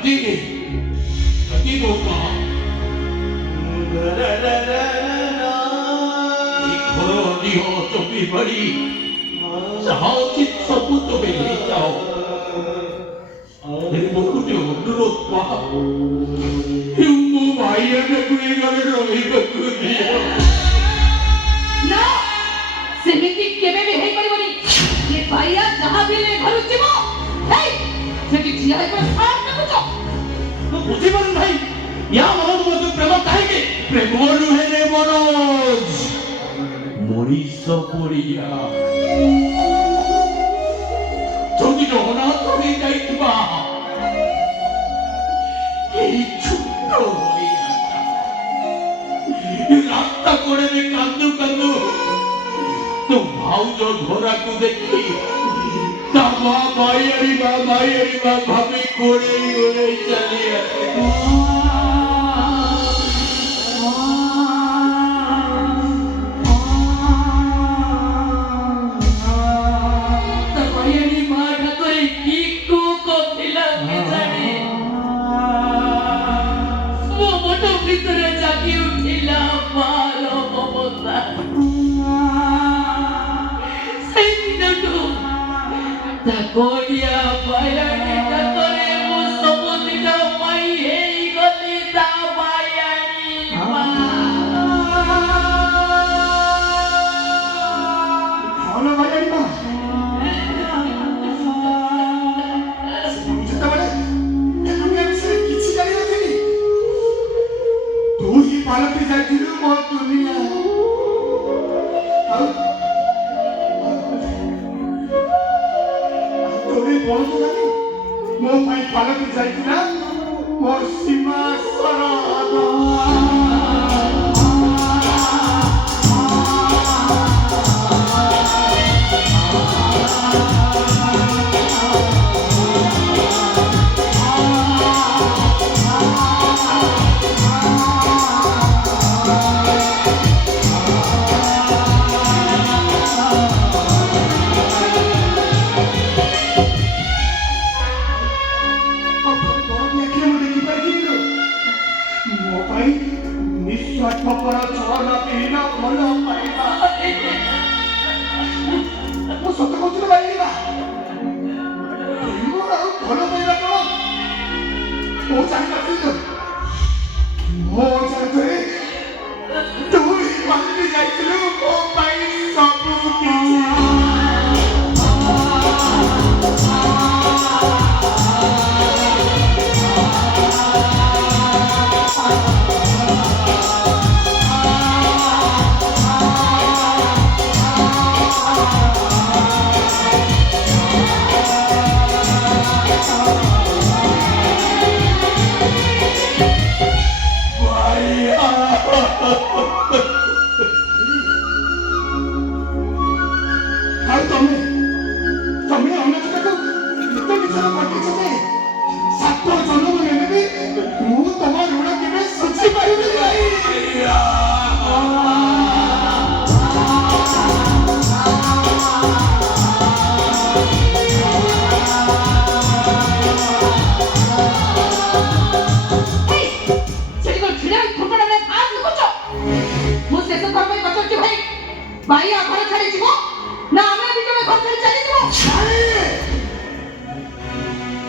가지 가지 놓마 이 어쩌비 버리 자지 서부터 베리 자오 내 목구리 어디로 봐 흉무 마이어의 구애가로 이거 그리야 ना सेमिति केबे भी हेई परिबनी ये भाईया जहां भी ले घर उचिबो हेई सेठी जिया है पर साफ न कुछो बुझिबन भाई या मनोज मत प्रेम काहेके प्रेम नुहे रे मनोज মরিস পড়িয়া যদি অনাথ হয়ে যাইবা এই ছোট্ট রাস্তা করে কান্দু কান্দু তো ভাউজ ঘোড়াକୁ দেখি তা মা মায়েরি মা ভাবে করে করে চালিয়ে Takoya bayani takore musoputida mai hei goli ta bayani ma Halo bayani ma যেতবেলে আমি সে কিছু জানি নথিলি তুই পালটি যাইছিলু মো দুনিয়া ମୋ ପାଇଁ ପାଲଟି ଯାଇଥିଲା ମୋ ସୀମା ସରହଦ ନିଃସ୍ୱାର୍ଥପର ଚଳନ ବିହୀନ ଭଲ ପାଇବା ମୁଁ ସତ କହୁଥିଲି ଭାଇ ମୋର ଆଉ ଭଲ ପାଇବା କଣ ମୁଁ ଜାଣିନଥିଲି ମୋ ଜାଣିଥିଲି ତୁ ପାଲଟି ଯାଇଥିଲୁ ମୋ ପାଇଁ ସବୁ କିଛି भाई घर छाड़ी जीव ना आमे भी तमे घर छाड़ी चली जीव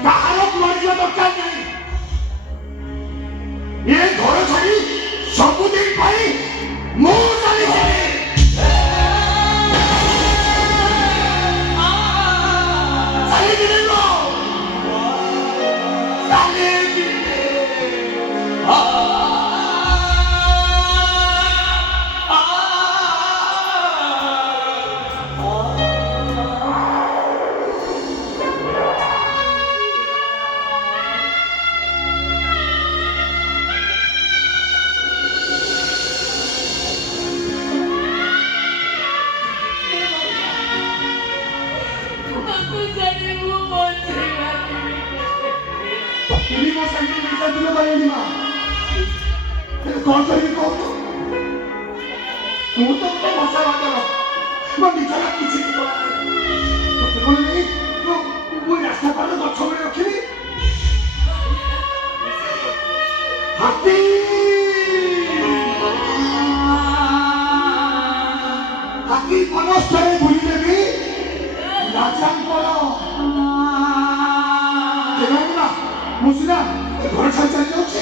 काହାର ମରିଯିବା ଦରକାର ନାହିଁ ଏ ଘର ଛାଡ଼ି ସବୁଦିନ ପାଇଁ ମୁଁ ଚାଲିଯିବି कौन सा ये कौन तू तो मसा वाला मैं निचला किसी की बात तो कौन नहीं वो रास्ता पर तो छोड़ रखी হাতি হাতি বনস্থলে ঘুরি দেবি রাজাঙ্কর ନା ମୁଁ ସିନା ଘର ଛାଡ଼ି ଚାଲି ଯାଉଛି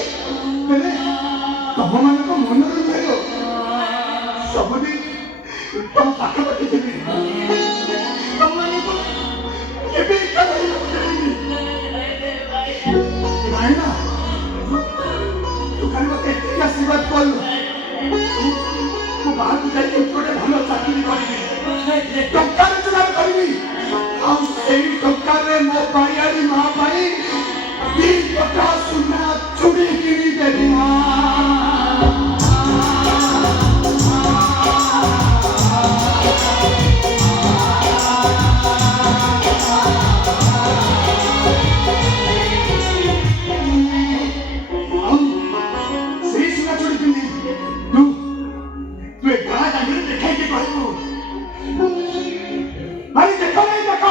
ହେଲେ ତମମାନଙ୍କ ମନରେ ରହିବ ସବୁଦିନ ତମ ପାଖାପାଖି ଥିବି ତମମାନଙ୍କୁ କେବେ ଏକା ରହିବାକୁ ଦେବିନି ଭାଇନା ତୁ ଖାଲି ମୋତେ ଏତିକି ଆଶୀର୍ବାଦ କଲୁ ମୁଁ ବାହାରକୁ ଯାଇକି ଗୋଟେ ଭଲ ଚାକିରି କରିବି ଟଙ୍କା ରୋଜଗାର କରିବି ଆଉ ସେଇ ଟଙ୍କାରେ ମୋ ଭାଇଆରୀ ମା ପାଇଁ ଦି ଟଙ୍କା ସୁନା ଚୁଡ଼ି କିଣି ଦେବି ସେଇ ସୁନା ଚୁଡ଼ି ପିନ୍ଧି ତୁ ଏ ଗାଁ ଦାଣ୍ଡରେ ଦେଖାଇକି କହିବୁ ଆରେ ଦେଖ ନାଇଁ ଦେଖ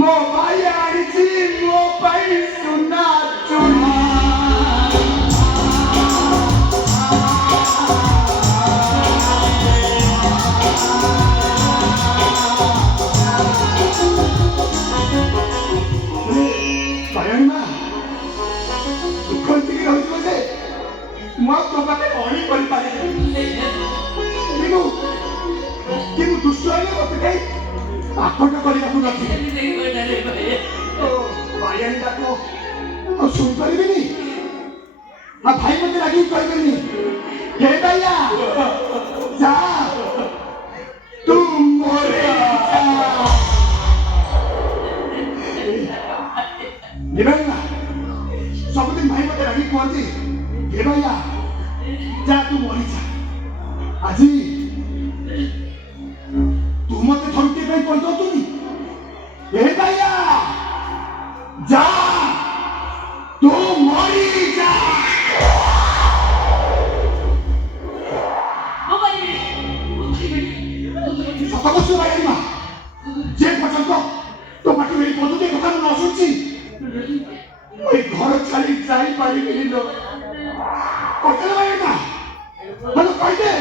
ମୋ ଭାଇ ଆଣିଛି ମୋ ପାଇଁ ସୁନା ଚୁଡ଼ି ଭାଇଆଣୀ ମା ଦୁଃଖ ଏତିକି ରହିଯିବ ଯେ ମୁଁ ଆଉ ତୋ ପାଖେ ଅଳି କରିପାରିନି କିନ୍ତୁ ଦୁଷ୍ଟ ହେଲେ ମୋତେ କେହି ଆକଟ କରିବାକୁ ନଥିବେ ଭାଇଆଣୀ ତାକୁ ଆଉ ଶୁଣିପାରିବିନି ଆଉ ଭାଇ ମୋତେ ରାଗିକି କହିବେନି ହେ ଭାଇଆ ଯା ତୁ ମୋରେ ସବୁଦିନ ଭାଇ ମୋତେ ରାଗି କୁହନ୍ତି ହେ ଭାଇଆ ଯା ତୁ ମରିଯା ଆଜି ତୁ ମୋତେ ଥରୁଟିଏ ପାଇଁ କହିଦଉତୁନି ଏ ଭାଇଆ ଯା ତୁ ମରିଯା ସତ କହୁଛୁ ଭାଇଆଣୀ ମା ଯେ ପର୍ଯ୍ୟନ୍ତ ତୋ ପାଖରେ ଏଇ ପଦୁଟେ କଥା ନ ଶୁଣୁଛି ମୁଁ ଏଇ ଘର ଛାଡ଼ି ଯାଇପାରିବିନି ଲୋ କହିଦେ ଭାଇଆଣୀ ମା ମୋତେ କହିଦେ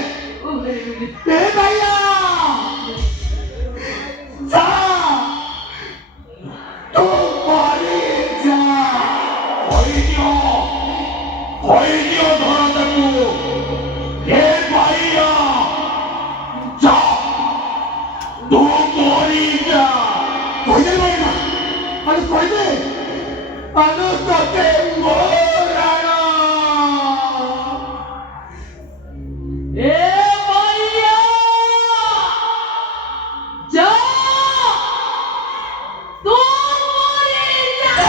ଏ ଭାଇଆ ଯା ତୁ ମରିଯା କହିଦିଅ ଧରତାକୁ ହେ ଭାଇଆ ଯା ତୁ ମରିଯା କହିଦେ ଭାଇଆ ଆରେ କହିଦେ ଆଲୋ ତତେ ମୋରାଣ ए भैया जा तू मरे जा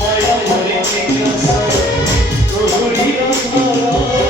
Maya Mari Nika Sai, Gohuriya Mara.